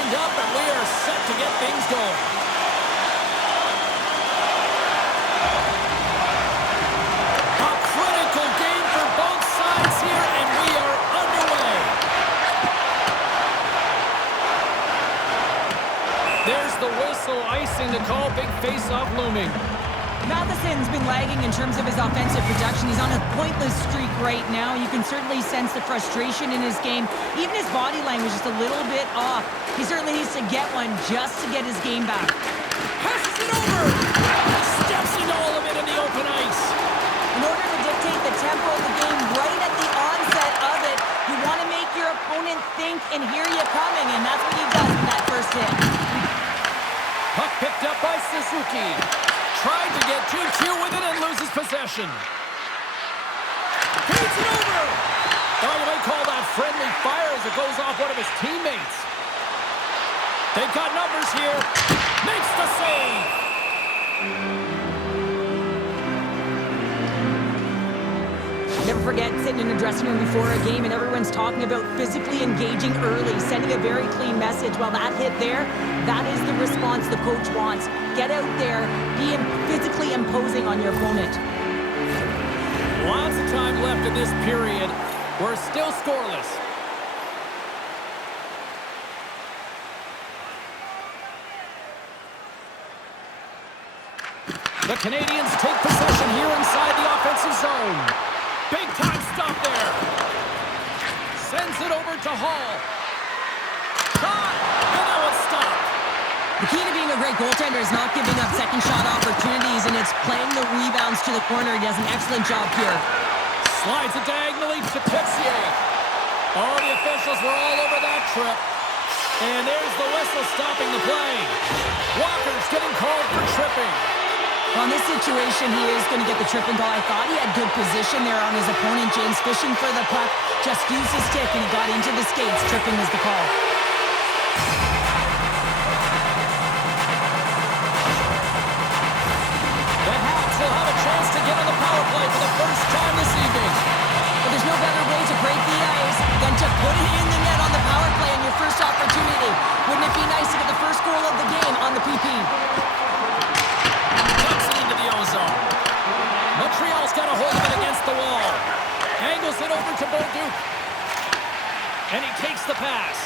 lined up, and we are set to get things going. A critical game for both sides here, and we are underway. There's the whistle, icing the call, big face-off looming. Matheson's been lagging in terms of his offensive production. He's on a pointless streak right now. You can certainly sense the frustration in his game. Even his body language is a little bit off. He certainly needs to get one just to get his game back. Passes it over! Steps into all of it in the open ice. In order to dictate the tempo of the game right at the onset of it, you want to make your opponent think and hear you coming, and that's what he does in that first hit. Puck picked up by Suzuki. Tried to get too cute with it and loses possession. Feeds it over! Oh, you might call that friendly fire as it goes off one of his teammates. They've got numbers here. Makes the save! Never forget sitting in a dressing room before a game and everyone's talking about physically engaging early, sending a very clean message. Well, that hit there, that is the response the coach wants. Get out there, be physically imposing on your opponent. Lots of time left in this period. We're still scoreless. The Canadians take possession here inside the offensive zone. Big time stop there. Sends it over to Hall. Shot! And that was stopped. The key to being a great goaltender is not giving up second shot opportunities, and it's playing the rebounds to the corner. He does an excellent job here. Slides it diagonally to Texier. Oh, the officials were all over that trip. And there's the whistle stopping the play. Walker's getting called for tripping. On this situation, he is going to get the tripping call. I thought he had good position there on his opponent. James fishing for the puck. Just used his stick and he got into the skates. Tripping is the call. The Hawks will have a chance to get on the power play for the first time this evening. But there's no better way to break the ice than to put it in the net on the power play on your first opportunity. Wouldn't it be nice to get the first goal of the game on the PP? Montreal's got a hold of it against the wall. Angles it over to Bolduc. And he takes the pass.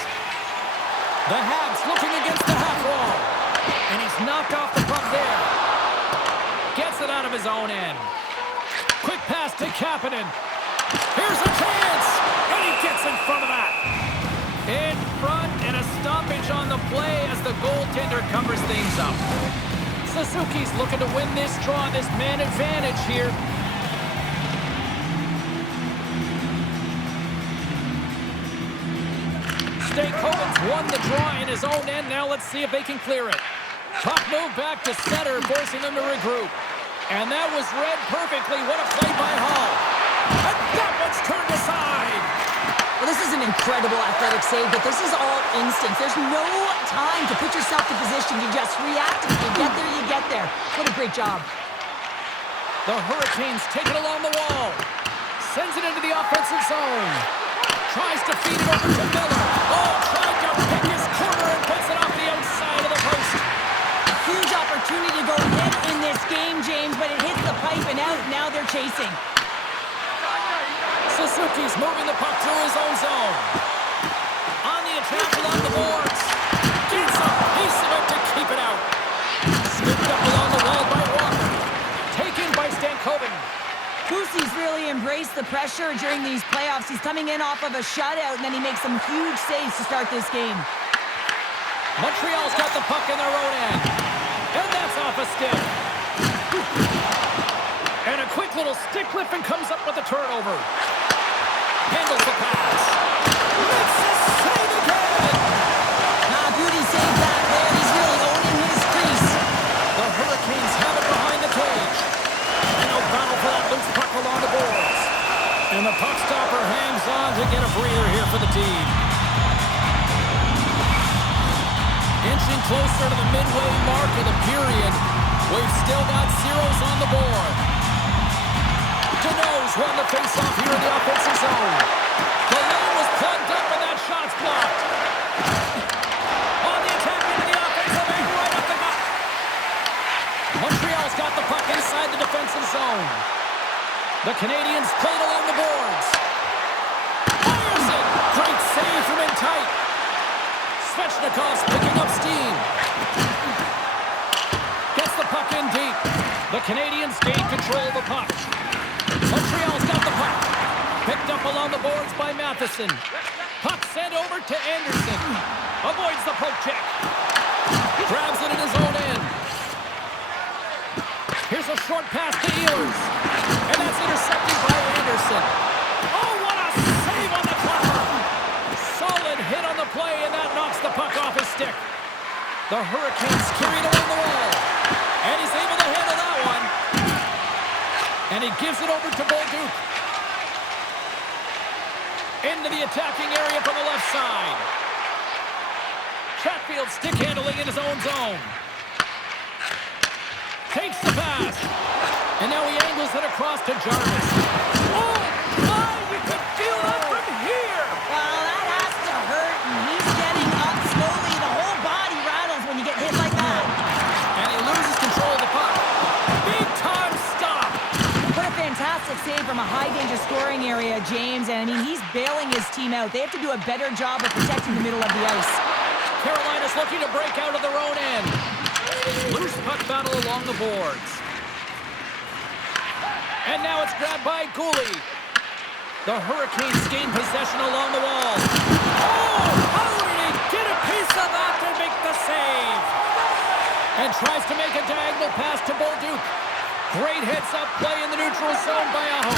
The Habs looking against the half wall. And he's knocked off the puck there. Gets it out of his own end. Quick pass to Kapanen. Here's a chance. And he gets in front of that. In front, and a stoppage on the play as the goaltender covers things up. Suzuki's looking to win this draw, this man advantage here. Stankoven's won the draw in his own end. Now let's see if they can clear it. Puck move back to center, forcing them to regroup. And that was read perfectly. What a play by Hall. And that one's turned aside. Well, this is an incredible athletic save, but this is all instinct. There's no time to put yourself in position. You just react. If you get there, you get there. What a great job. The Hurricanes take it along the wall. Sends it into the offensive zone. Tries to feed it over to Miller. Oh, tried to pick his corner and puts it off the outside of the post. A huge opportunity to go ahead in this game, James, but it hits the pipe and out. Now they're chasing. Suzuki's moving the puck through his own zone. On the attack along the boards. Gets a piece of it to keep it out. Scooped up along the wall by Walker. Taken by Stankoven. Kusi's really embraced the pressure during these playoffs. He's coming in off of a shutout, and then he makes some huge saves to start this game. Montreal's got the puck in their own end. And that's off a stick. And a quick little stick lift and comes up with a turnover. Handles the pass. Makes a save again. Beauty saved that there. He's really owning his crease. The Hurricanes have it behind the cage. And no battle for that loose puck along the boards. And the puck stopper hangs on to get a breather here for the team. Inching closer to the midway mark of the period. We've still got zeros on the board. Deneau's won the faceoff here in the offensive zone. The lane was plugged up and that shot's blocked. Canadians gain control of the puck. Montreal's got the puck. Picked up along the boards by Matheson. Puck sent over to Anderson. Avoids the poke check. Grabs it in his own end. Here's a short pass to Ehlers. And that's intercepted by Anderson. Oh, what a save on the clapper. Solid hit on the play, and that knocks the puck off his stick. The Hurricanes carry it along the wall. And he's able to handle that one. And he gives it over to Bolduc. Into the attacking area from the left side. Chatfield stick handling in his own zone. Takes the pass. And now he angles it across to Jarvis. Oh, my! You can feel that from here! Well, that has to hurt, and he's getting up slowly. The whole body rattles when you get hit like that. And he loses control of the puck. Big time stop! What a fantastic save from a high-danger scoring area, James. And, I mean, he's bailing his team out. They have to do a better job of protecting the middle of the ice. Carolina's looking to break out of their own end. Loose puck battle along the boards. And now it's grabbed by Gooley. The Hurricanes gain possession along the wall. Oh, how did he get a piece of that to make the save? And tries to make a diagonal pass to Bolduc. Great heads-up play in the neutral zone by Aho.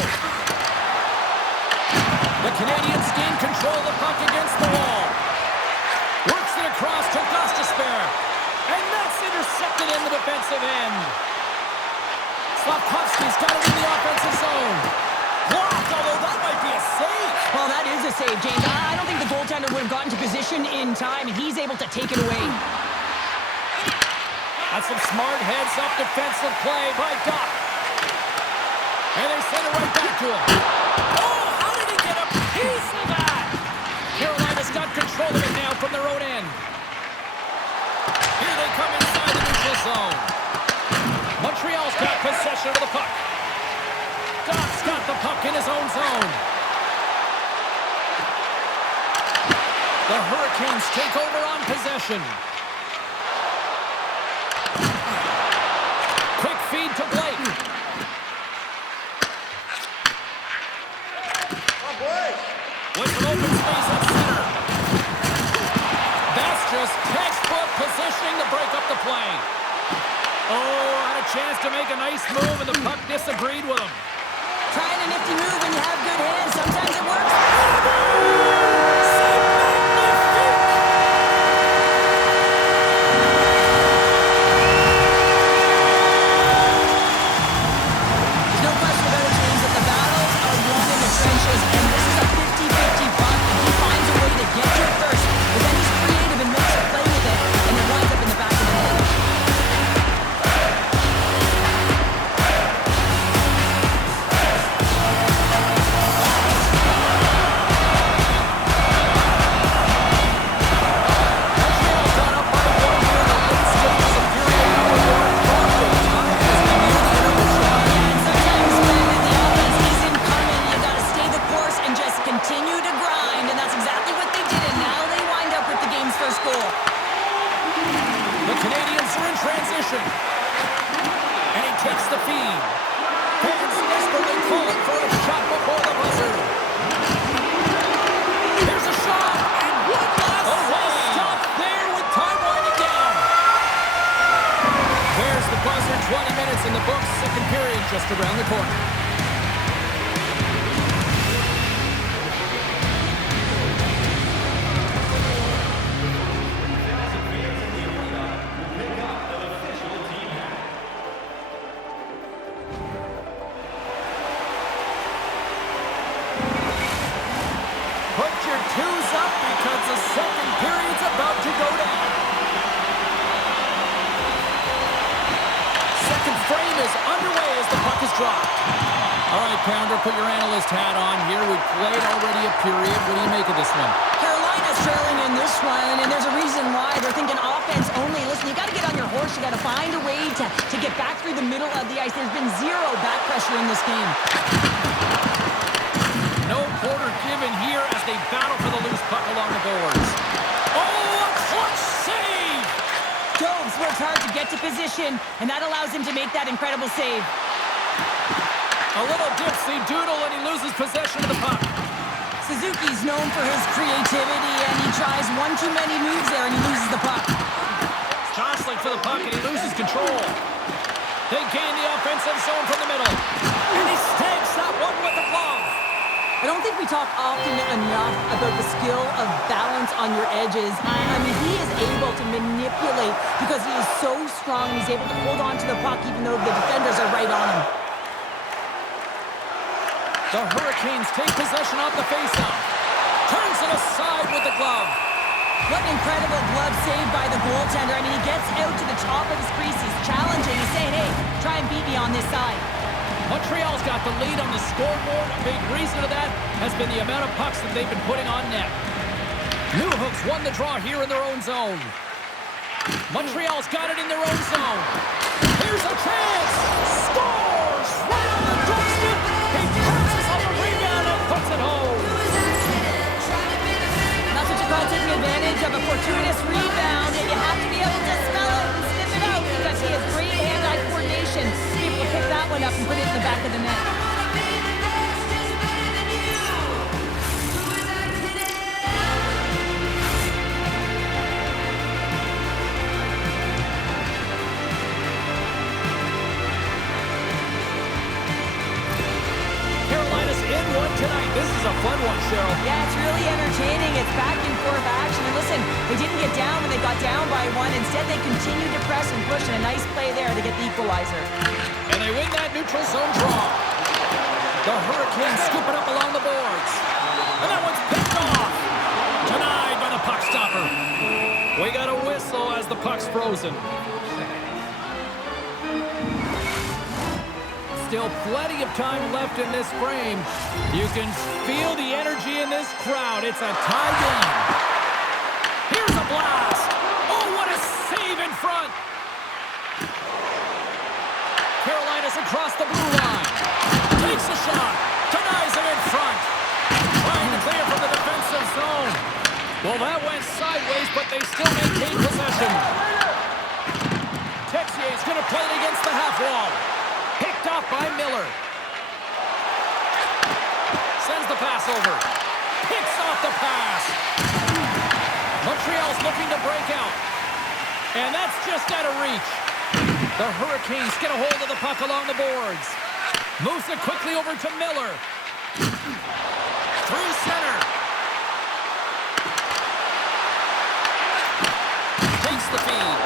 The Canadians gain control of the puck against the wall. Works it across to Gostisbehere. And that's intercepted in the defensive end. Slafkovsky's got it in the offensive zone. Blocked, although that might be a save. Well, that is a save, James. I don't think the goaltender would have gotten to position in time, and he's able to take it away. That's some smart heads-up defensive play by Doc. And they send it right back to him. Oh, how did he get a piece of that? Carolina's got control of it now from their own end. Here they come inside the neutral zone. Montreal's got possession of the puck. Doc's got the puck in his own zone. The Hurricanes take over on possession. Quick feed to Blake. With an open space at center. That's just textbook positioning to break up the play. Oh, had a chance to make a nice move, and the puck disagreed with him. Trying a nifty move when you have good hands. Sometimes it works. There's no question about it, James, that the battles are won in the trenches, and this is a 50-50 puck, and he finds a way to get to it first, but then he's creative and makes a play with it, and it winds up in the back of the net. And he takes the feed. Fans desperately calling for a shot before the buzzer. Here's a shot. And one last stop there with time winding down. There's the buzzer. 20 minutes in the books. Second period just around the corner. Twos up because the second period's about to go down. Second frame is underway as the puck is dropped. All right, Pounder, put your analyst hat on here. We've played already a period. What do you make of this one? Carolina's trailing in this one, and there's a reason why. They're thinking offense only. Listen, you got to get on your horse. You got to find a way to get back through the middle of the ice. There's been zero back pressure in this game. No quarter given here as they battle for the loose puck along the boards. Oh, a clutch save! Jones works hard to get to position, and that allows him to make that incredible save. A little dipsy doodle, and he loses possession of the puck. Suzuki's known for his creativity, and he tries one too many moves there, and he loses the puck. Jostling for the puck, and he loses control. They gain the offensive zone from the middle. And he stakes that one with the glove. I don't think we talk often enough about the skill of balance on your edges. I mean, he is able to manipulate because he is so strong. He's able to hold on to the puck even though the defenders are right on him. The Hurricanes take possession off the faceoff. Turns it aside with the glove. What an incredible glove save by the goaltender. I mean, he gets out to the top of his crease. He's challenging. He's saying, hey, try and beat me on this side. Montreal's got the lead on the scoreboard. A big reason of that has been the amount of pucks that they've been putting on net. New Hooks won the draw here in their own zone. Montreal's got it in their own zone. Here's a chance. Scores right on the doorstep. He passes on the rebound and puts it home. That's what you call taking advantage of a fortuitous rebound, and you have to be able to smell it and sniff it out because he has great hand-eye coordination to be able to pick that one up and put it in the back of the net. Carolina's in one tonight. This is a fun one, Cheryl. Yeah, it's really entertaining. It's back and forth action. And listen, they didn't get down when they got down by one. Instead, they continued to press and push, and a nice play there to get the equalizer. And they win that neutral zone draw. The Hurricanes scoop it up along the boards. And that one's picked off. Denied by the puck stopper. We got a whistle as the puck's frozen. Still plenty of time left in this frame. You can feel the energy in this crowd. It's a tie game. Here's a blast. Oh, what a save in front. Carolina's across the blue line. Takes a shot. Denies it in front. Trying to clear from the defensive zone. Well, that went sideways, but they still maintain possession. Texier's going to play it against the half wall. Picked off by Miller. Sends the pass over. Picks off the pass. Montreal's looking to break out. And that's just out of reach. The Hurricanes get a hold of the puck along the boards. Moves it quickly over to Miller. Through center. Takes the feed.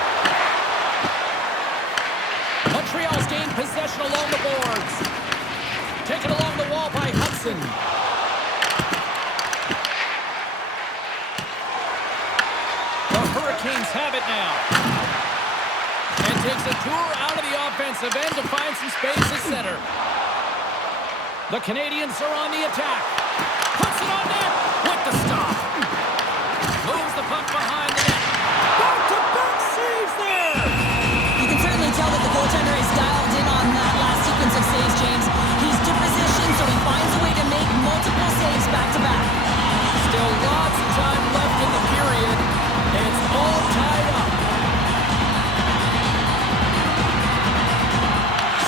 Montreal's gained possession along the boards. Taken along the wall by Hudson. The Hurricanes have it now. And takes a tour out of the offensive end to find some space at center. The Canadians are on the attack. Puts it on net with the stop. Moves the puck behind the net. Back-to-back saves there. You can certainly tell that the goaltender is dialed in on that last sequence of saves, James. He's to position, so he finds a way to make multiple saves back-to-back. Still lots of time left in the period. It's all tied up.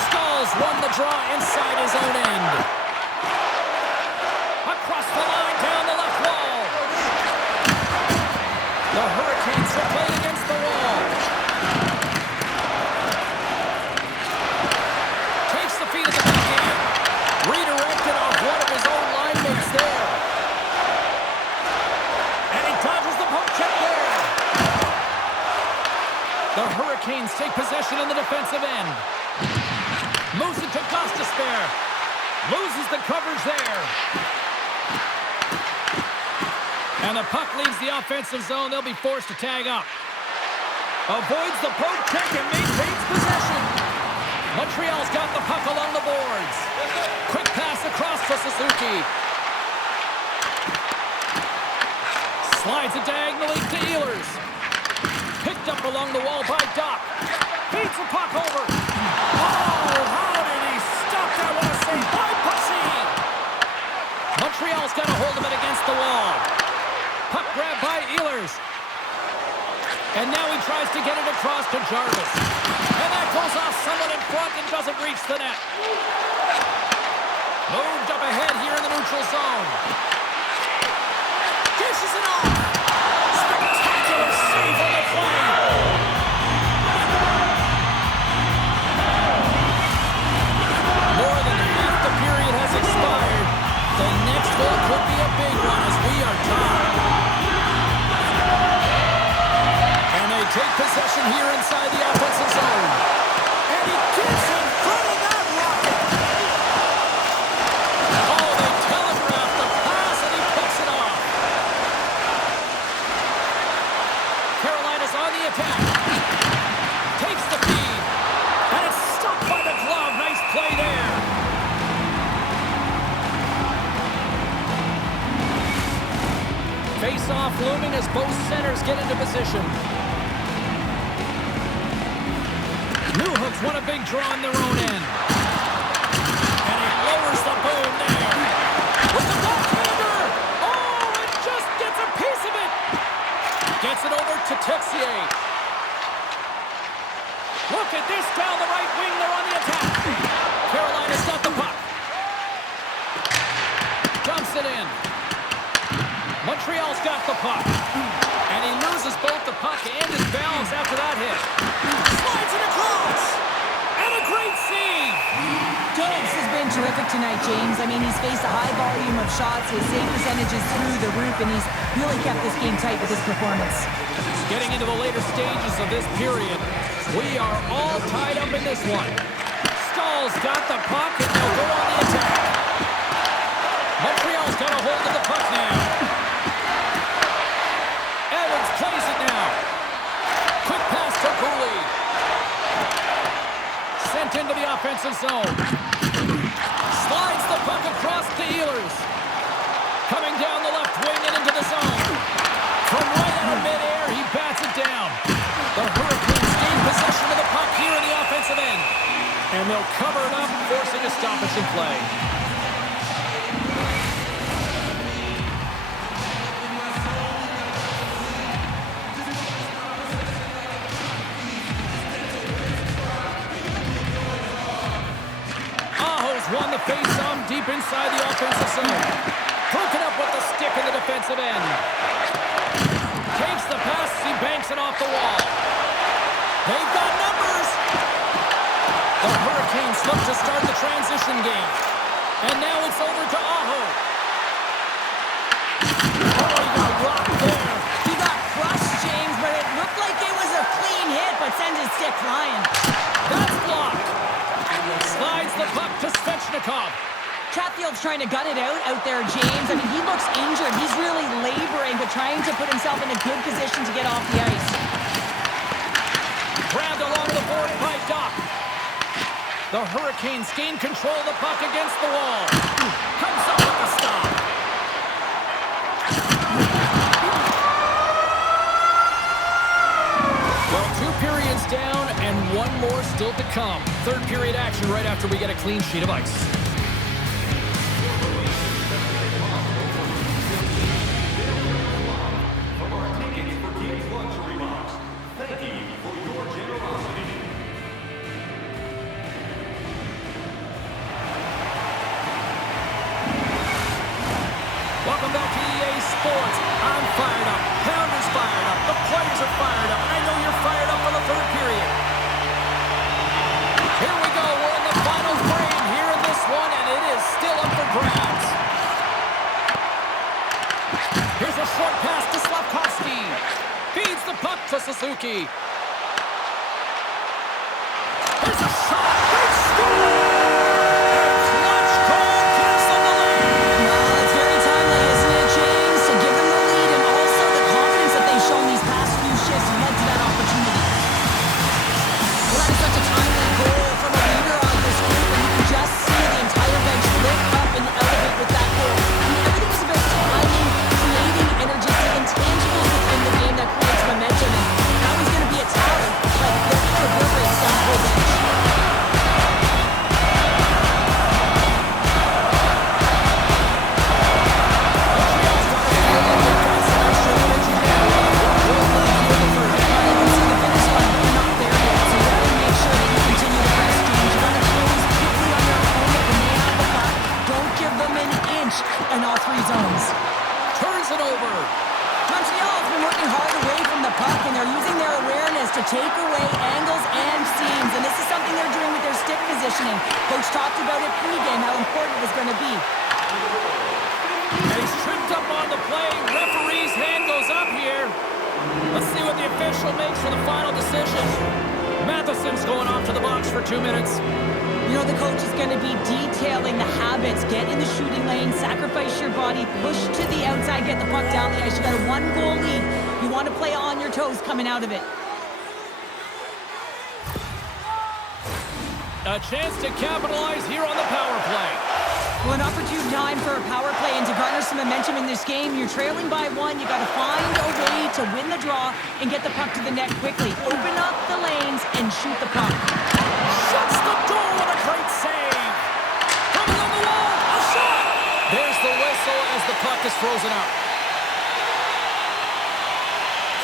Skulls won the draw inside his own end. Across the line, down the left wall. The Hurricanes are playing against the wall. Takes the feed at the backhand. Redirected off one of his own line mates there. And he dodges the poke check there. The Hurricanes take possession in the defensive end. Moves it to Gostisbehere. Loses the coverage there. And the puck leaves the offensive zone. They'll be forced to tag up. Avoids the poke check and maintains possession. Montreal's got the puck along the boards. Quick pass across to Suzuki. Slides it diagonally to Ehlers. Picked up along the wall by Doc. Feeds the puck over. Oh, how did he stop that? What a save by Pussy. Montreal's got a hold of it against the wall. Puck grab by Ehlers. And now he tries to get it across to Jarvis. And that goes off someone in front and doesn't reach the net. Moved up ahead here in the neutral zone. Dishes it off. Spectacular save on the play. More than half the period has expired. The next goal could be a big one as we are tied. And they take possession here inside the offensive zone. And he gets in front of that rocket. Oh, they telegraphed the pass and he picks it off. Carolina's on the attack. Takes the feed. And it's stopped by the glove. Nice play there. Face-off looming as both centers get into position. Newhook's won a big draw on their own end. And he lowers the boom there. With the backhander! Oh, and just gets a piece of it! Gets it over to Texier. Look at this down the right wing. They're on the attack. Carolina's got the puck. Dumps it in. Montreal's got the puck. And he loses both the puck and his balance after that hit. Slides it across. And a great save. Dubs has been terrific tonight, James. I mean, he's faced a high volume of shots. His save percentage is through the roof, and he's really kept this game tight with his performance. Getting into the later stages of this period, we are all tied up in this one. Stahl's got the puck, and they'll go on the attack. Montreal's got a hold of the puck now. Evans plays it now. Quick pass to Cooley. Sent into the offensive zone. Slides the puck across to Ehlers. Coming down the left wing and into the zone. From right out of midair, he bats it down. The Hurricanes gain possession of the puck here in the offensive end. And they'll cover it up, forcing a stoppage in play. Won the face-off deep inside the offensive zone. Broken up with the stick in the defensive end. Takes the pass, he banks it off the wall. They've got numbers. The Hurricanes look to start the transition game. And now it's over to Aho. Oh, he got rocked there. He got crushed, James, but it looked like it was a clean hit, but sends his stick flying. That's blocked. Slides the puck to Svechnikov. Chatfield's trying to gut it out there, James. I mean, he looks injured. He's really laboring, but trying to put himself in a good position to get off the ice. Grabbed along the board by Doc. The Hurricanes gain control of the puck against the wall. Comes up with the stop. Well, 2 periods down and 1 more still to come. Third period action right after we get a clean sheet of ice. Welcome back to EA Sports. I'm fired up. Pounder's fired up. The players are fired up. And I know you're fired up for the third period. Here we go. We're in the final frame here in this one, and it is still up for grabs. Here's a short pass to Slavkovsky. Feeds the puck to Suzuki. Here's a shot. They score! Clutch goal gives them the lead. It's very timely, isn't it, James? To give them the lead and also the confidence that they've shown these past few shifts led to that opportunity. Well, that is such a timely goal from a leader on this group, and you can just see the entire bench lift up and elevate with that goal. I mean, everything is about timing, creating energy, intangibles within the game that creates momentum, and that was going to be a fires it over. Montreal's been working hard away from the puck, and they're using their awareness to take away angles and seams, and this is something they're doing with their stick positioning. Coach talked about it pregame, how important it was going to be. And he's tripped up on the play. Referee's hand goes up here. Let's see what the official makes for the final decision. Matheson's going off to the box for 2 minutes. You know, the coach is going to be detailing the habits. Get in the shooting lane, sacrifice your body, push to the outside, get the puck down the ice. You got a 1-goal lead. You want to play on your toes coming out of it. A chance to capitalize here on the power play. Well, an opportune time for a power play and to garner some momentum in this game. You're trailing by 1. You got to find a way to win the draw and get the puck to the net quickly. Open up the lanes and shoot the puck. Shuts the door with a great save. Coming on the wall, a shot. There's the whistle as the puck is frozen up.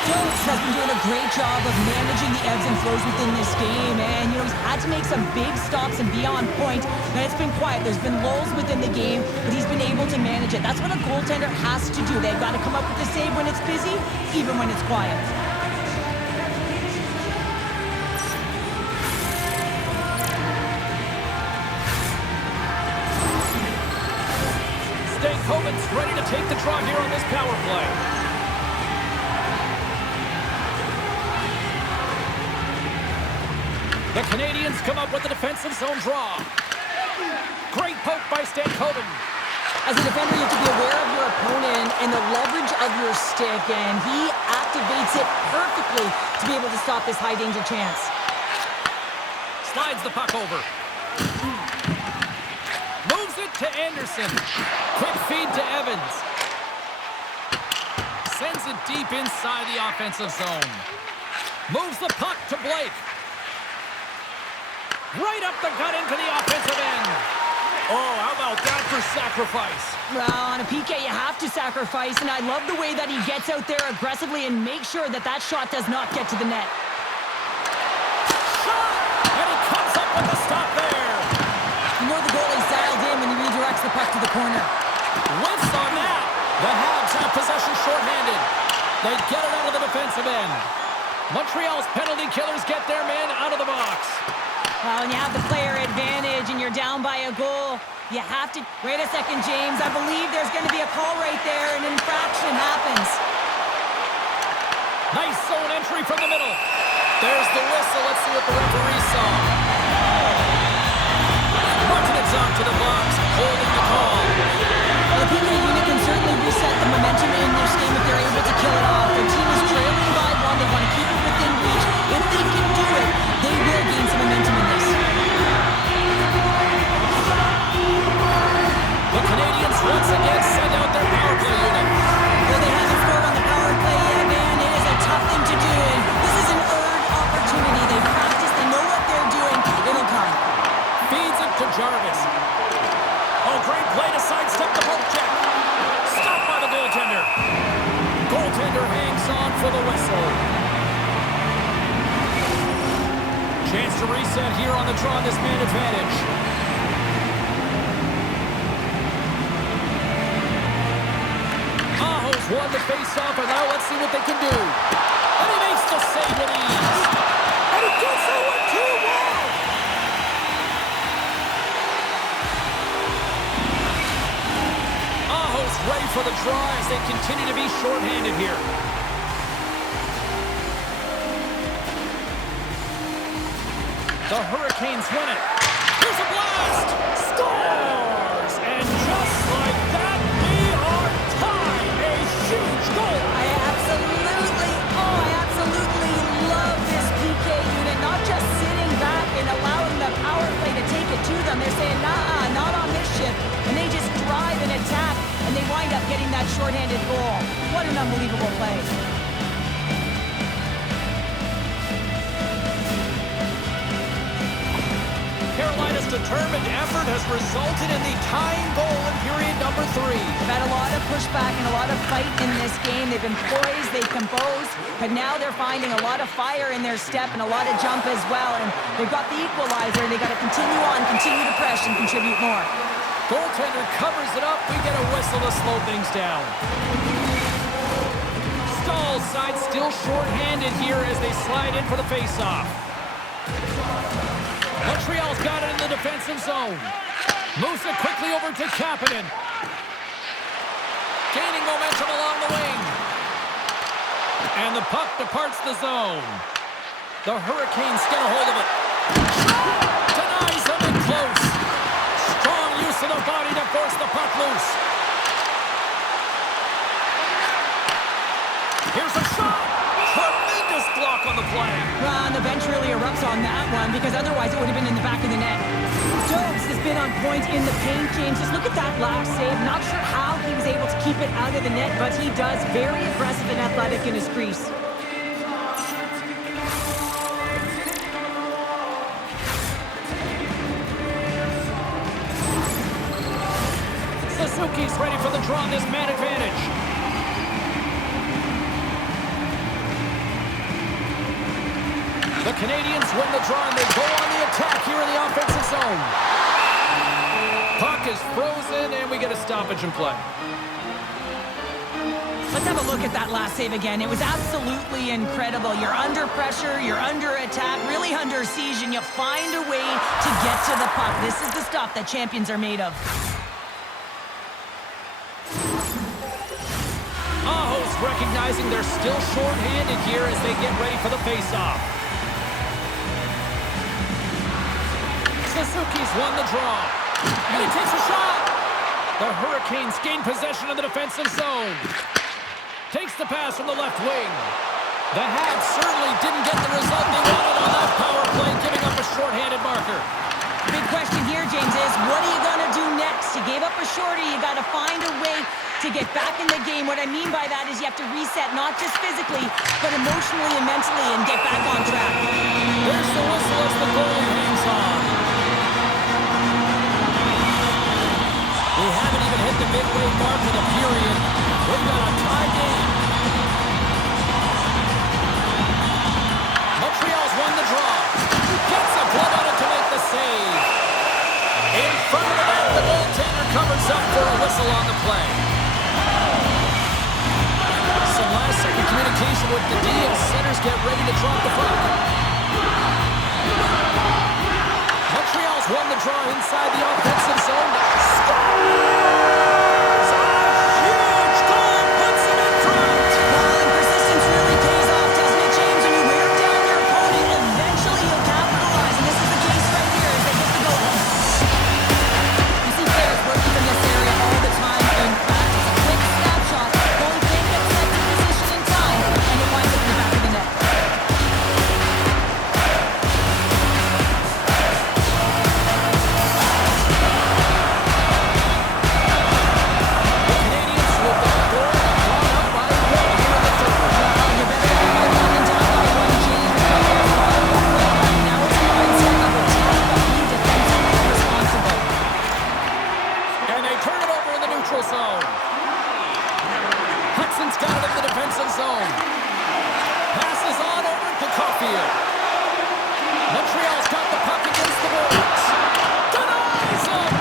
Jones has been doing a great job of managing the ebbs and flows within this game, and you know, he's had to make some big stops and be on point. Now, it's been quiet. There's been lulls within the game, but he's been able to manage it. That's what a goaltender has to do. They've got to come up with the save when it's busy, even when it's quiet. Stankoven's ready to take the draw here on this power play. The Canadians come up with the defensive zone draw. Great poke by Stankoven. As a defender, you have to be aware of your opponent and the leverage of your stick, and he activates it perfectly to be able to stop this high-danger chance. Slides the puck over. Moves it to Anderson. Quick feed to Evans. Sends it deep inside the offensive zone. Moves the puck to Blake. Right up the gut into the offensive end. Oh, how about that for sacrifice? Well, on a PK, you have to sacrifice, and I love the way that he gets out there aggressively and makes sure that that shot does not get to the net. Shot! And he comes up with a stop there. You know the goalie's dialed in when he redirects the puck to the corner. Whiffs on that. The Habs have possession shorthanded. They get it out of the defensive end. Montreal's penalty killers get their man out of the box. Well, when you have the player advantage and you're down by a goal, you have to... Wait a second, James. I believe there's going to be a call right there. An infraction happens. Nice zone entry from the middle. There's the whistle. Let's see what the referee saw. Martinez on to the box, holding the call. Well, the PK unit can certainly reset the momentum in this game if they're able to kill it off. Their team is trailing by 1. They want to keep it within reach. If they can do it, they will gain some momentum in this. The Canadians once again send out their power play unit. Well, they haven't scored on the power play yet, man. It is a tough thing to do, and this is an earned opportunity. They practice, they know what they're doing. It'll come. Feeds it to Jarvis. Oh, great play to sidestep the poke check. Stopped by the goaltender. Goaltender hangs on for the whistle. Chance to reset here on the draw, this man advantage. Aho's won the face-off, and now let's see what they can do. And he makes the save with ease. And he gets it with 2-1. Aho's ready for the draw as they continue to be shorthanded here. The Hurricanes win it. Here's a blast! Scores! And just like that, we are tied. A huge goal. I absolutely love this PK unit. Not just sitting back and allowing the power play to take it to them. They're saying, nah, not on this ship. And they just drive and attack, and they wind up getting that shorthanded goal. What an unbelievable play. Carolina's determined effort has resulted in the tying goal in period number 3. They've had a lot of pushback and a lot of fight in this game. They've been poised, they've composed, but now they're finding a lot of fire in their step and a lot of jump as well. And they've got the equalizer, and they've got to continue on, continue to press, and contribute more. Goaltender covers it up. We get a whistle to slow things down. outside, still short-handed here as they slide in for the face-off. Montreal's got it in the defensive zone. Moves it quickly over to Kapanen. Gaining momentum along the wing. And the puck departs the zone. The Hurricanes get a hold of it. Denies him in close. Strong use of the body to force the puck loose. Here's a shot. Tremendous block on the play. Well, and the bench really erupts on that one because otherwise it would have been in the back of the net. Stokes has been on point in the paint, James. Just look at that last save. Not sure how he was able to keep it out of the net, but he does. Very aggressive and athletic in his crease. Suzuki's ready for the draw on this man advantage. The Canadians win the draw and they go on the attack here in the offensive zone. Puck is frozen and we get a stoppage in play. Let's have a look at that last save again. It was absolutely incredible. You're under pressure, you're under attack, really under siege, and you find a way to get to the puck. This is the stuff that champions are made of. Aho's recognizing they're still short-handed here as they get ready for the face-off. Suzuki's won the draw. And he takes a shot. The Hurricanes gain possession of the defensive zone. Takes the pass from the left wing. The Habs certainly didn't get the result they wanted on that power play, giving up a short-handed marker. Big question here, James, is what are you going to do next? You gave up a shorty. You got to find a way to get back in the game. What I mean by that is you have to reset, not just physically, but emotionally and mentally, and get back on track. There's the whistle as the goalie hangs on. We haven't even hit the midway mark of the period. We've got a tie game. Montreal's won the draw. Gets a glove on it to make the save. In front of the net, the goaltender covers up for a whistle on the play. Some last-second communication with the D as centers get ready to drop the puck. Montreal's won the draw inside the offensive zone. Scores! A huge goal puts them in front. Well, and persistence really pays off, doesn't it, James? When you wear down your opponent, eventually you'll capitalize, and this is the case right here as they get the goal. You see players working from this area all the time in practice. A quick snapshot, goalie can't get set to position in time, and it winds up in the back of the net. Zone. Hudson's got it in the defensive zone. Passes on over to Caulfield. Montreal's got the puck against the boards. Denies him!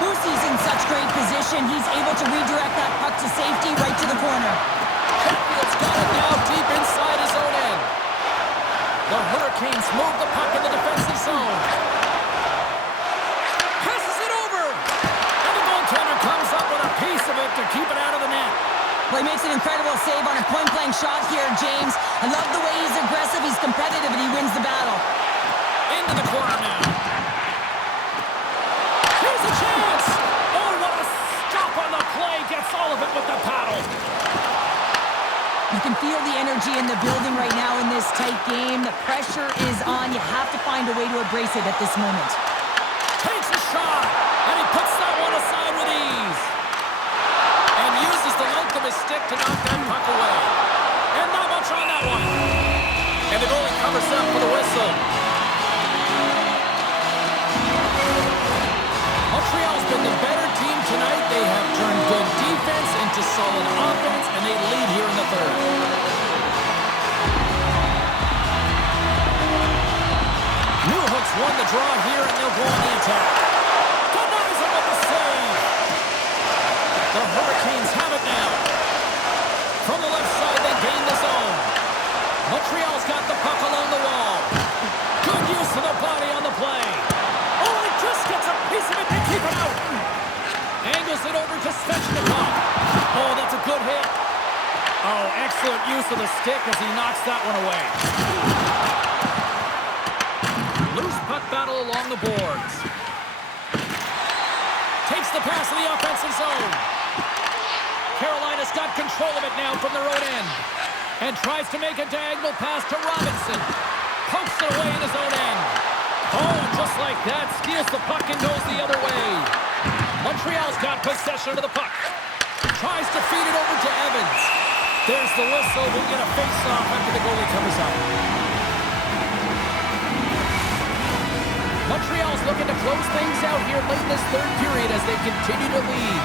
Boosie's in such great position. He's able to redirect that puck to safety right to the corner. Caulfield's got it now deep inside his own end. The Hurricanes move the puck in the defensive zone. Comes up with a piece of it to keep it out of the net. Well, he makes an incredible save on a point-blank shot here, James. I love the way he's aggressive, he's competitive, and he wins the battle. Into the corner now. Here's a chance. Oh, what a stop on the play. Gets all of it with the paddle. You can feel the energy in the building right now in this tight game. The pressure is on. You have to find a way to embrace it at this moment. Takes a shot, and he puts that one aside with ease. And uses the length of his stick to knock that puck away. And not much on that one. And the goalie covers up for the whistle. Montreal's been the better team tonight. They have turned good defense into solid offense, and they lead here in the third. Newhook's won the draw here, and they'll go on the attack. Denies him with the save. The Hurricanes have it now. From the left side, they gain this hit. Oh, excellent use of the stick as he knocks that one away. Loose puck battle along the boards. Takes the pass in the offensive zone. Carolina's got control of it now from their own end. And tries to make a diagonal pass to Robinson. Pokes it away in his own end. Oh, just like that, steals the puck and goes the other way. Montreal's got possession of the puck. Tries to feed it over to Evans. There's the whistle. We'll get a face-off after the goalie comes up. Montreal's looking to close things out here late in this third period as they continue to lead.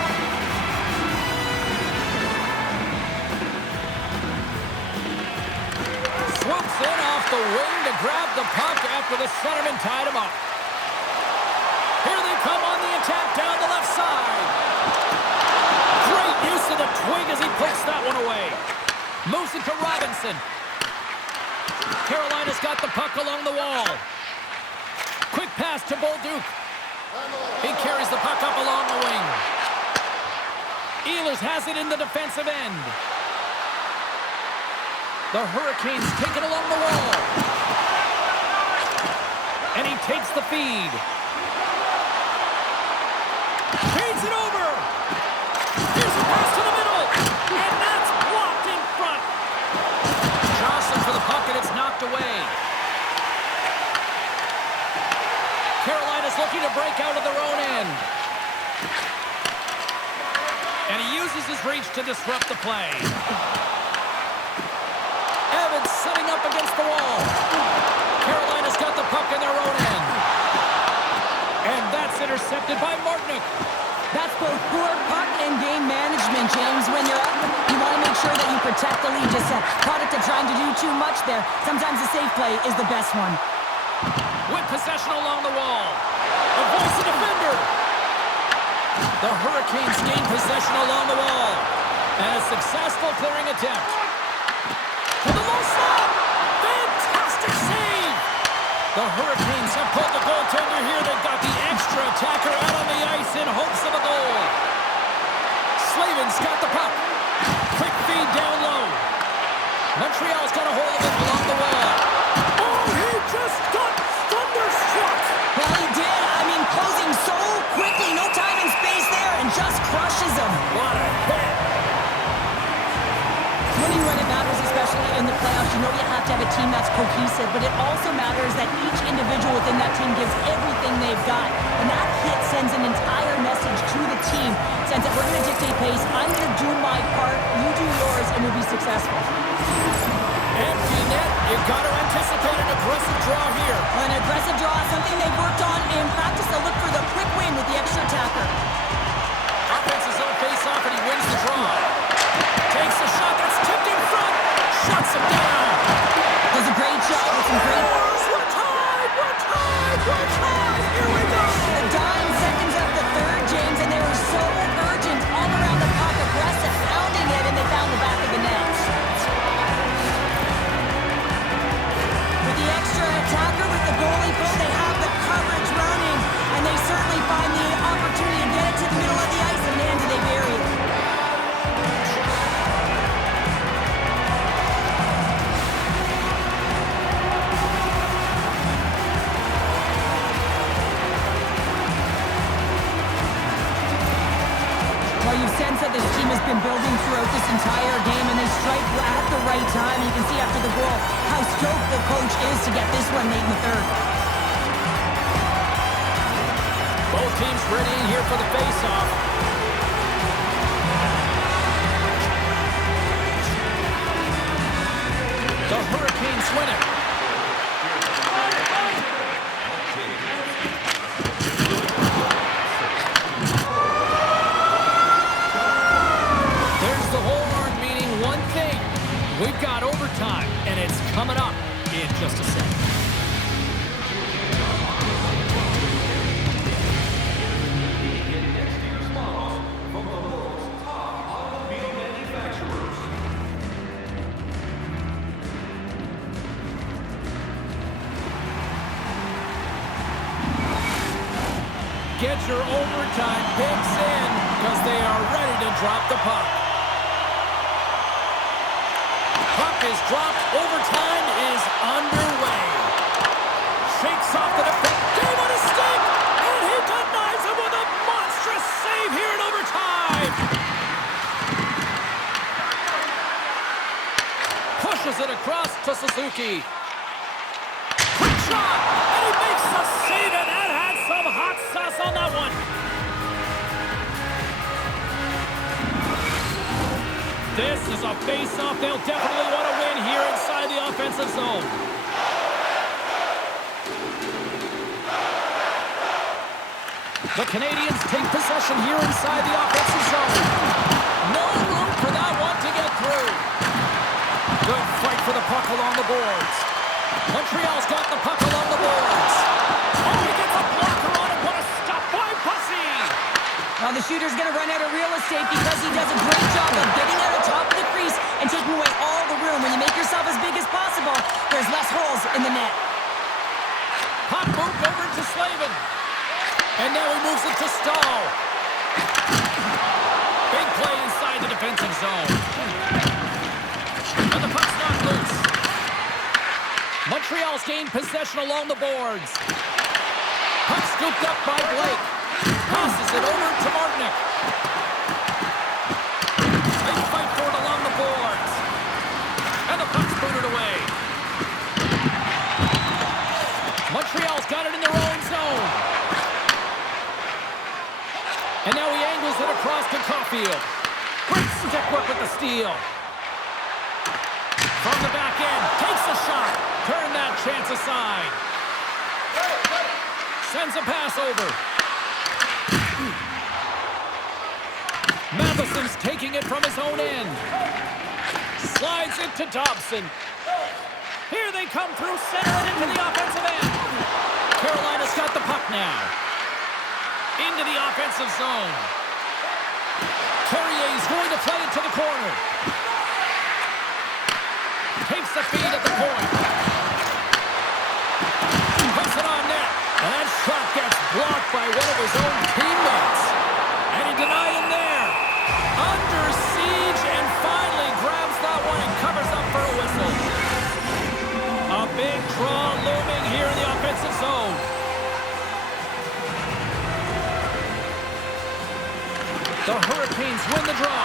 Swoops in off the wing to grab the puck after the centerman tied him up. Here they come on the attack down the left side. Great use of the twig as he pokes that one away. Moves it to Robinson. Carolina's got the puck along the wall. Quick pass to Bolduc. He carries the puck up along the wing. Ehlers has it in the defensive end. The Hurricanes take it along the wall. And he takes the feed. Feeds it over. Here's a pass to the middle. And that's blocked in front. Jostling for the puck and it's knocked away. Carolina's looking to break out of their own end. And he uses his reach to disrupt the play. Evans setting up against the wall. Carolina's got the puck in their own end. And that's intercepted by Martinook. That's both poor puck and game management, James. When you're up, you want to make sure that you protect the lead. Just a product of trying to do too much there. Sometimes the safe play is the best one. With possession along the wall. Avoids the defender. The Hurricanes gain possession along the wall. And a successful clearing attempt. To the low slot. Fantastic save. The Hurricanes have pulled the goaltender here. They've got the extra attacker out on the ice in hopes of a goal. Slavin's got the puck. Quick feed down low. Montreal's got a hold of it along the wall. Oh, he just got thunderstruck. Well, he did. I mean, closing so quickly. No time and space there, and just crushes him. What a hit. Winning when it matters, especially in the playoffs, you know you have to have a team that's cohesive, but it also matters that each individual within that team gives everything they've got. And that hit sends an entire message to the team. Sends that we're going to dictate pace, I'm going to do my part, you do yours, and we'll be successful. Empty net. You've got to anticipate an aggressive draw here. An aggressive draw is something they've worked on in practice. They'll look for the quick win with the extra attacker. Offense is on face-off, and he wins the draw. Takes a shot that's tipped in front. Shuts him down. Does a great job with some great... We're tied! We're tied! We're tied! Here we go! The dying seconds of the third, James, and they were so urgent all around the puck, aggressive, pounding it, and they found the back of the net. With the extra attacker, with the goalie pull, they have the coverage running, and they certainly find the opportunity to get it to the middle of the ice, and man, do they bury it. Well, you sense that this team has been building throughout this entire game, and they strike at the right time. You can see after the goal how stoked the coach is to get this one late in the third. Both teams ready in here for the face-off. The Hurricanes win it. There's the horn, meaning one thing. We've got overtime, and it's coming up in just a second. Get your overtime picks in because they are ready to drop the puck. is dropped. Overtime is underway. Shakes off the defense. Gave it a stick. And he denies him with a monstrous save here in overtime. Pushes it across to Suzuki. Quick shot. And he makes the save. And that had some hot sauce on that one. This is a face-off they'll definitely want to win here inside the offensive zone. The Canadians take possession here inside the offensive zone. No room for that one to get through. Good fight for the puck along the boards. Montreal's got the puck along the boards. Oh, he gets a blocker on it. What a stop by Pussy. Now the shooter's going to run out of real estate because he does a great job of getting out of top of the crease and taking away all the room. When you make yourself as big as possible, there's less holes in the net. Puck moved over to Slavin. And now he moves it to Stahl. Big play inside the defensive zone. And the puck's not loose. Montreal's gained possession along the boards. Puck scooped up by Blake. Passes it over to Martinick. They fight for it along the boards. And the puck's booted away. Montreal's got it in their own zone. And now he angles it across to Caulfield. Great stick work with the steal. From the back end, takes a shot. Turn that chance aside. Sends a pass over. Matheson's taking it from his own end. Slides it to Dobson. Here they come through center and into the offensive end. Carolina's got the puck now. Into the offensive zone. Carrier's going to play it to the corner. Takes the feed at the point. Puts it on net. And that shot gets blocked by one of his own teammates. And he denied him there. Under siege and finally grabs that one and covers up for a whistle. A big draw looming here in the offensive zone. The Hurricanes win the draw.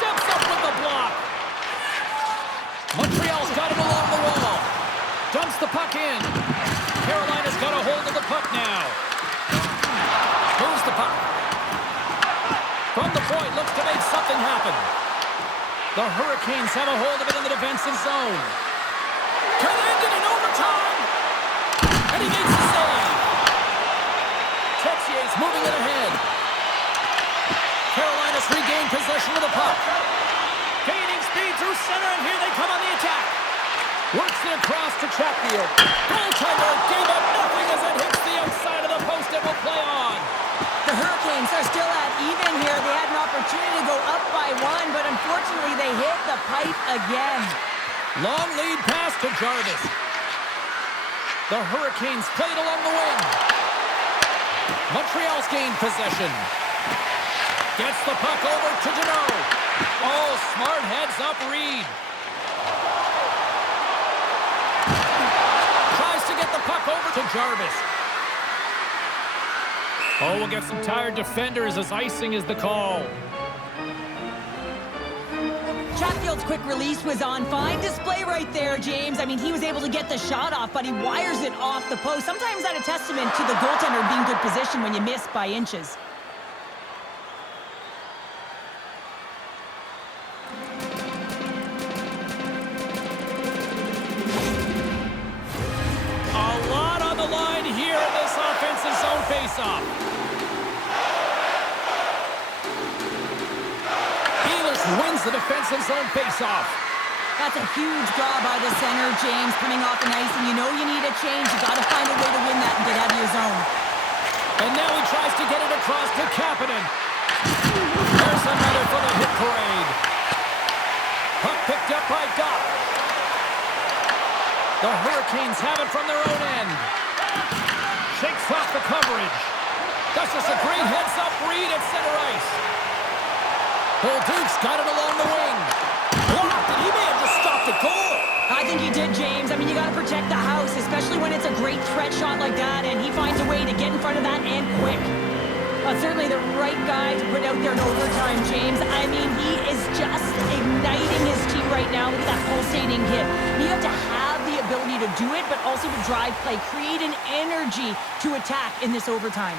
Steps up with the block. Montreal's got it along the wall. Dumps the puck in. Carolina's got a hold of the puck now. Moves the puck. From the point, looks to make something happen. The Hurricanes have a hold of it in the defensive zone. Can end it in overtime. And he makes the save. Tetsier's moving it ahead. Carolina's regained possession of the puck. Gaining speed through center, and here they come on the attack. Works it across to Chatfield. Goaltender gave up nothing as it hits the outside of the post and will play on. The Hurricanes are still at even here. They had an opportunity to go up by one, but unfortunately they hit the pipe again. Long lead pass to Jarvis. The Hurricanes played along the wing. Montreal's gained possession. Gets the puck over to Deneau. Oh, smart heads up Reed. Tries to get the puck over to Jarvis. Oh, we'll get some tired defenders as icing is the call. Chatfield's quick release was on. Fine display right there, James. I mean, he was able to get the shot off, but he wires it off the post. Sometimes that's a testament to the goaltender being good position when you miss by inches. Face-off. Ehlers wins the defensive zone face-off. That's a huge draw by the center, James, coming off an ice, and you know you need a change. You got to find a way to win that and get out of your zone. And now he tries to get it across to Kapanen. There's another for the hit parade. Puck picked up by Goff. The Hurricanes have it from their own end. Shakes off the coverage. That's just a great heads-up read at center ice. Duke's got it along the wing. Blocked, and he may have just stopped it James. I mean, you got to protect the house, especially when it's a great threat shot like that, and he finds a way to get in front of that and quick. Certainly the right guy to put out there in overtime, James. I mean, he is just igniting his team right now with that pulsating hit. You have to have the ability to do it, but also to drive play, create an energy to attack in this overtime.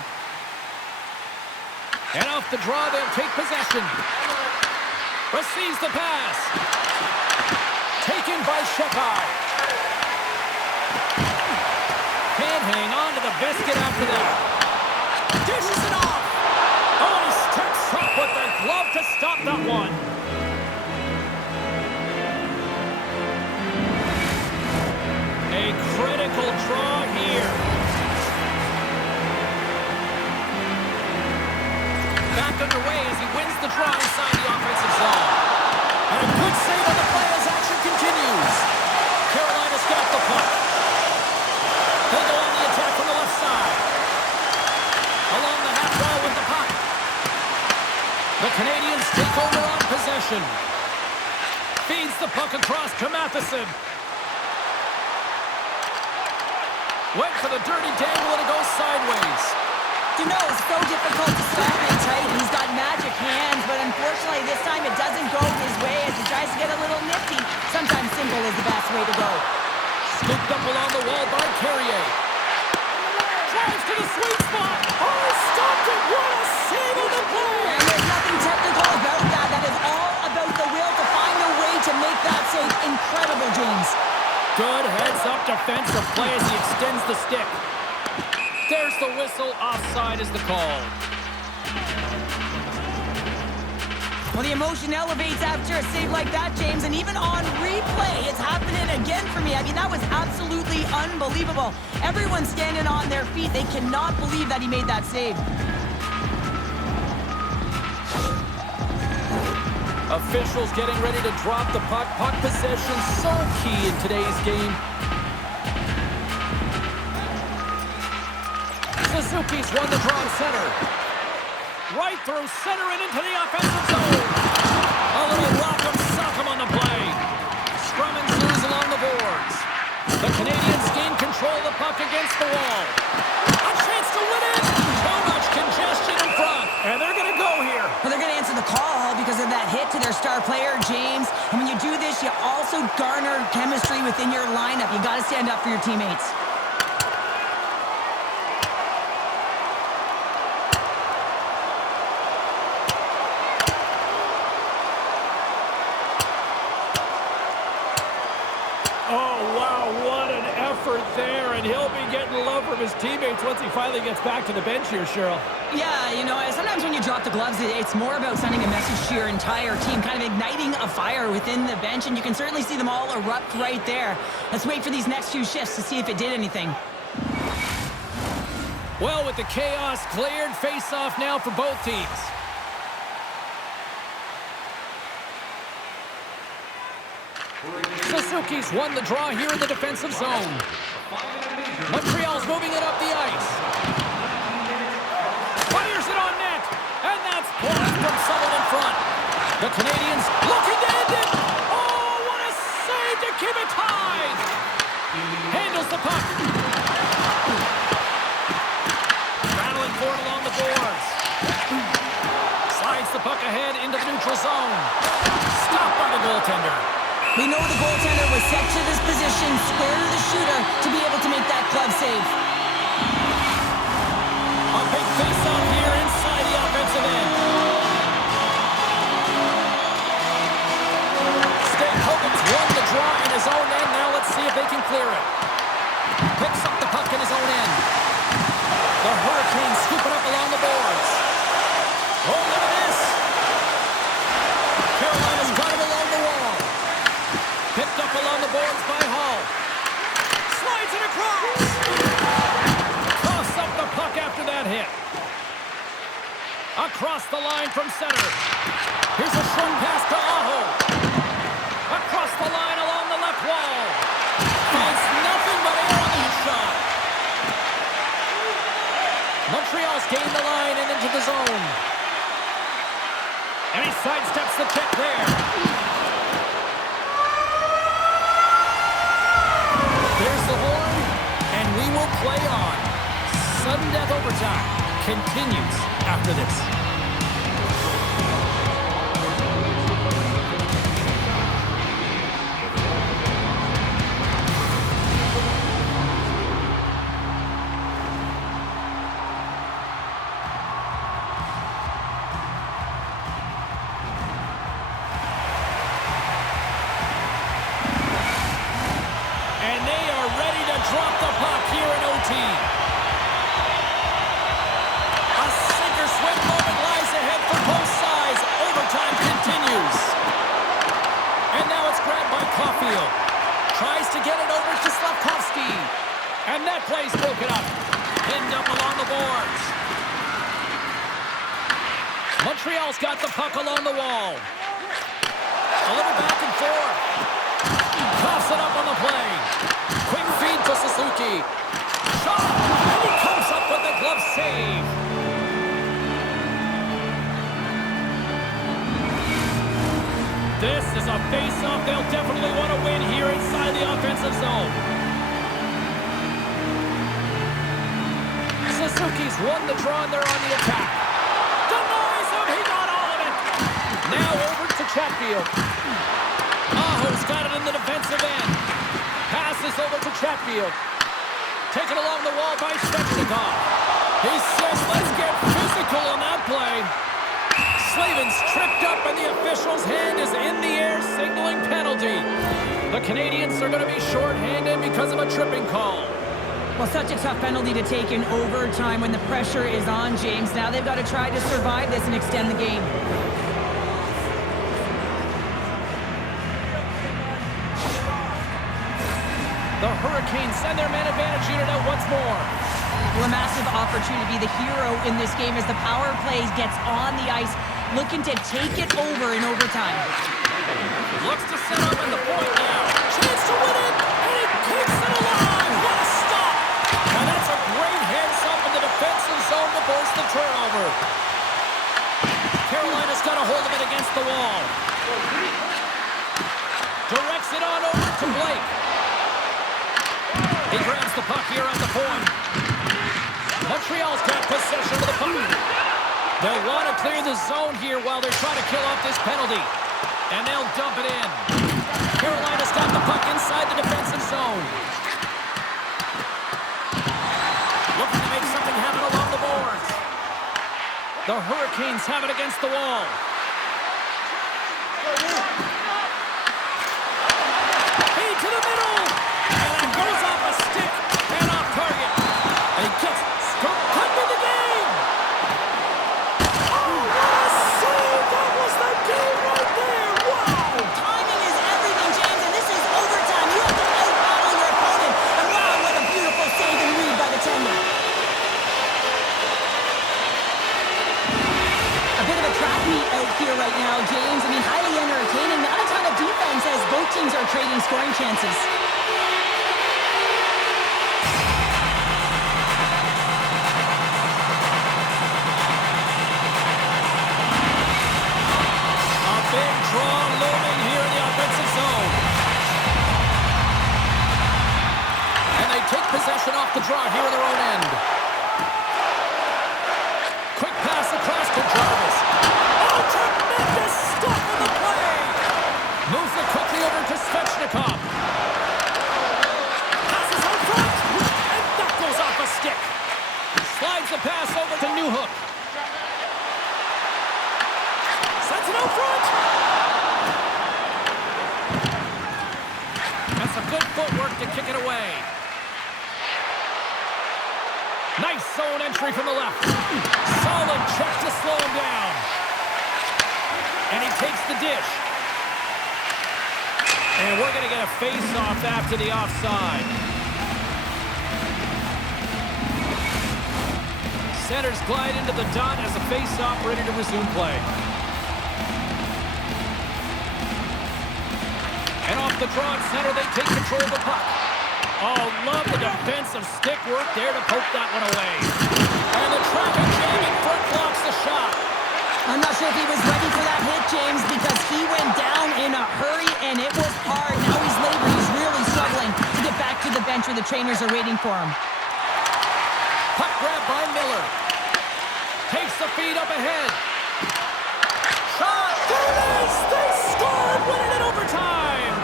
And off the draw, they'll take possession. Receives the pass. Taken by Sheppard. Can't hang on to the biscuit after that. Dishes it off. Oh, he steps up with the glove to stop that one. A critical draw here. Back underway as he wins the draw inside the offensive zone. And a good save on the play as action continues. Carolina's got the puck. They'll go on the attack from the left side. Along the half wall with the puck. The Canadians take over on possession. Feeds the puck across to Matheson. Went for the dirty dangle and it goes sideways. You know, it's so difficult to stop him tight. He's got magic hands, but unfortunately this time it doesn't go his way as he tries to get a little nifty. Sometimes simple is the best way to go. Scooped up along the wall by Carrier. Drives to the sweet spot. Oh, stopped it. What a save on the play. And there's nothing technical about that. That is all about the will to find a way to make that save. Incredible, James. Good heads-up defensive play as he extends the stick. There's the whistle. Offside is the call. Well, the emotion elevates after a save like that, James, and even on replay, it's happening again for me. I mean, that was absolutely unbelievable. Everyone's standing on their feet. They cannot believe that he made that save. Officials getting ready to drop the puck. Puck possession so key in today's game. Suzuki's won the draw center. Right through center and into the offensive zone. A little rock'em sock'em on the play. Scrum ensues along the boards. The Canadians gain control of the puck against the wall. A chance to win it. Too much congestion in front. And they're going to go here. Well, they're going to answer the call because of that hit to their star player, James. And when you do this, you also garner chemistry within your lineup. You got to stand up for your teammates. There, and he'll be getting love from his teammates once he finally gets back to the bench here, Cheryl. Yeah, you know, sometimes when you drop the gloves, it's more about sending a message to your entire team, kind of igniting a fire within the bench, and you can certainly see them all erupt right there. Let's wait for these next few shifts to see if it did anything. Well, with the chaos cleared, face-off now for both teams. Suzuki's won the draw here in the defensive zone. Montreal's moving it up the ice. Fires it on net, and that's blocked from someone in front. The Canadians looking to end it. Oh, what a save to keep it tied. Handles the puck. Battling for it along the boards. Slides the puck ahead into the neutral zone. Stopped by the goaltender. We know the goaltender was set to this position, square to the shooter, to be able to make that glove save. A big face-off here inside the offensive end. State Hogan's won the draw in his own end. Now let's see if they can clear it. Picks up the puck in his own end. The Hurricanes scooping up along the boards. Oh, look at this. Carolina's got it along the wall. Picked up along the boards by Hall. Slides it across. Coughs up the puck after that hit. Across the line from center. Here's a short pass to Aho. Across the line along the left wall. Finds nothing but air on the shot. Montreal's gained the line and into the zone. And he sidesteps the check there. continues after this. Drop the puck here in OT. A sink or swim moment lies ahead for both sides. Overtime continues. And now it's grabbed by Caulfield. Tries to get it over to Slafkovsky. And that play's broken up. Pinned up along the boards. Montreal's got the puck along the wall. A little back and forth. Coughs it up on the play. Quick feed to Suzuki. Shot! And he comes up with the glove save. This is a face-off they'll definitely want to win here inside the offensive zone. Suzuki's won the draw and they're on the attack. Denies him! He got all of it! Now over to Chatfield. Aho's got it in the defensive end. Passes over to Chatfield. Taken along the wall by Svechnikov. He says, let's get physical on that play. Slavin's tripped up and the official's hand is in the air signaling penalty. The Canadians are going to be shorthanded because of a tripping call. Well, such a tough penalty to take in overtime when the pressure is on, James. Now they've got to try to survive this and extend the game. The Hurricanes send their man advantage unit out once more. Well, a massive opportunity. The hero in this game as the power play gets on the ice, looking to take it over in overtime. Looks to set up in the point now. Chance to win it, and he keeps it alive. What a stop! Now that's a great heads-up in the defensive zone to force the turnover. Carolina's got a hold of it against the wall. Directs it on over to Blake. He grabs the puck here at the point. Montreal's got possession of the puck. They'll want to clear the zone here while they're trying to kill off this penalty. And they'll dump it in. Carolina's got the puck inside the defensive zone. Looking to make something happen along the boards. The Hurricanes have it against the wall. Feed to the middle. And it goes off a stick and off target. And he gets under the game. Oh, what a save! That was the game right there. Wow! Timing is everything, James, and this is overtime. You have to out-battle your opponent. And wow, what a beautiful save and read by the tender. A bit of a track meet out here right now, James. I mean, highly entertaining. Not a ton of defense as both teams are trading scoring chances. Possession off the draw here in their own end. Quick pass across to Jarvis. Oh, tremendous stop on the play! Moves it quickly over to Svechnikov. Passes out front, and that goes off a stick. Slides the pass over to Newhook. Sends it out front. That's some good footwork to kick it away. Nice zone entry from the left. Solid check to slow him down. And he takes the dish. And we're going to get a face-off after the offside. Centers glide into the dot as a face-off ready to resume play. And off the draw at center, they take control of the puck. Oh, love the defensive stick work there to poke that one away. And the traffic jam in front blocks the shot. I'm not sure if he was ready for that hit, James, because he went down in a hurry, and it was hard. Now he's laboring. He's really struggling to get back to the bench where the trainers are waiting for him. Puck grab by Miller. feed up ahead. Shot! There it is! They scored! Winning in overtime!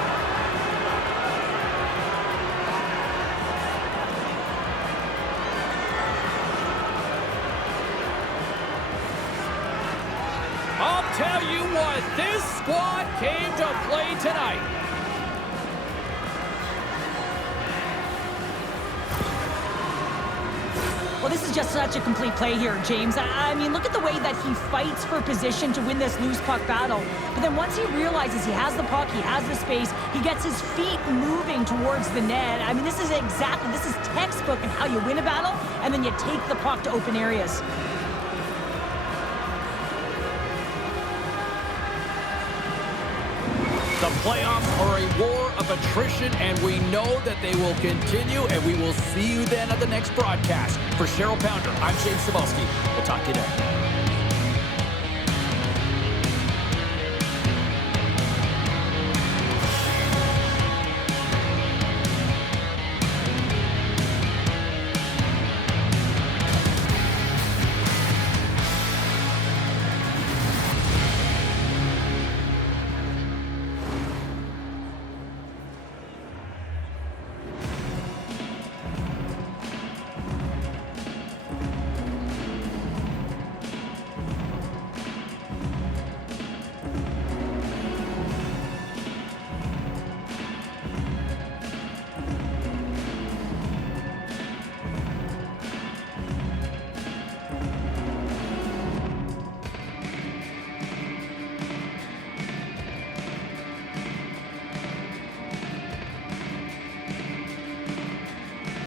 I'll tell you what, this squad came to play tonight. Well, this is just such a complete play here, James. I mean, look at the way that he fights for position to win this loose puck battle. But then once he realizes he has the puck, he has the space, he gets his feet moving towards the net. I mean, this is textbook in how you win a battle, and then you take the puck to open areas. The playoffs are a war of attrition, and we know that they will continue, and we will see you then at the next broadcast. For Cheryl Pounder, I'm James Cebulski. We'll talk to you then.